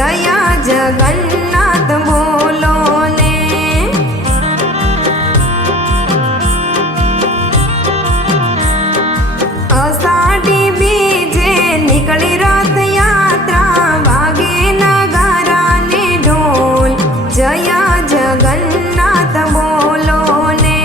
जय जगन्नाथ बोलो ने। अषाढ़ी बीजे निकली रथ यात्रा, वागे नगारा ने ढोल, जय जगन्नाथ बोलो ने।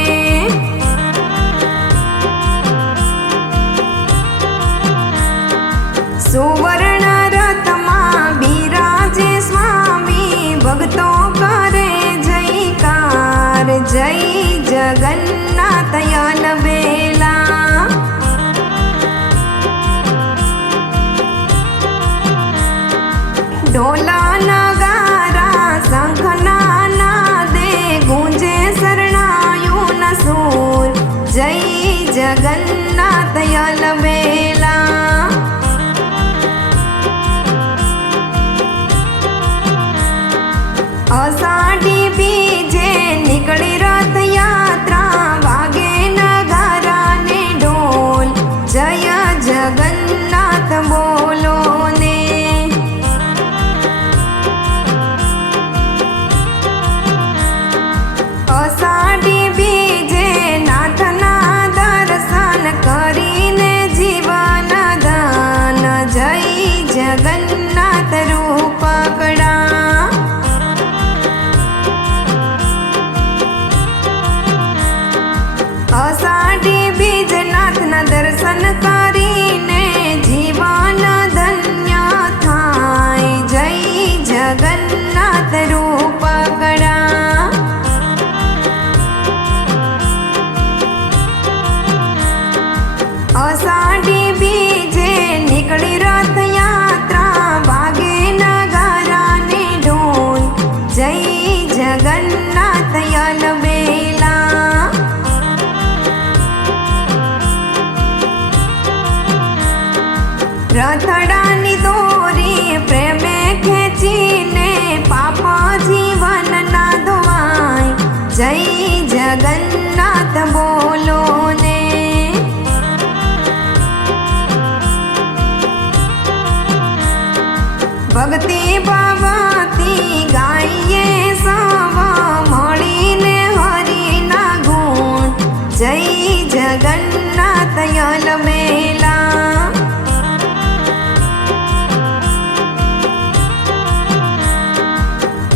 सुवर्ण रथ मां बिराजे स्वामी, भक्तों करे जयकार, जय जगन्नाथ अलबेला। ढोला नगारा शंखना नादे, गूंजे शरणायु न सूर, जय जगन्नाथ अलबेला। अषाढ़ी बीजे निकली रथ यात्रा, वागे नगारा ने ढोल, जय जगन्नाथ बोलो ने। अषाढ़ी बीजे नाथना दर्शन करीने जीवन दान, जय जगन्नाथ रूपकड़ा। अषाढ़ी बीज नाथना दर्शन करीने जीवन धन्य थाय, जय जगन्नाथ रूपकड़ा। अषाढ़ी बीजे निकली रथ यात्रा, वागे नगारा ने ढोल, जय जगन्नाथ अलबेला। रथडानी दोरी प्रेमे खेचीने, पाप जीवन ना धोवाय, जय जगन्नाथ बोलो ने। भक्ति भगवती गाइए सब, मळीने हरिना गुण, जय जगन्नाथ अलबेला।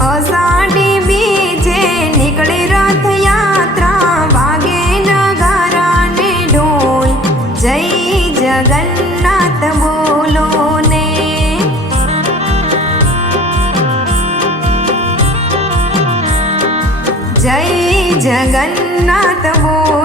अषाढ़ी बीजे निकली रथ यात्रा, वागे नगारा ने ढोल, जय जगन्नाथ बोलो ने। जय जगन्नाथ बोलो।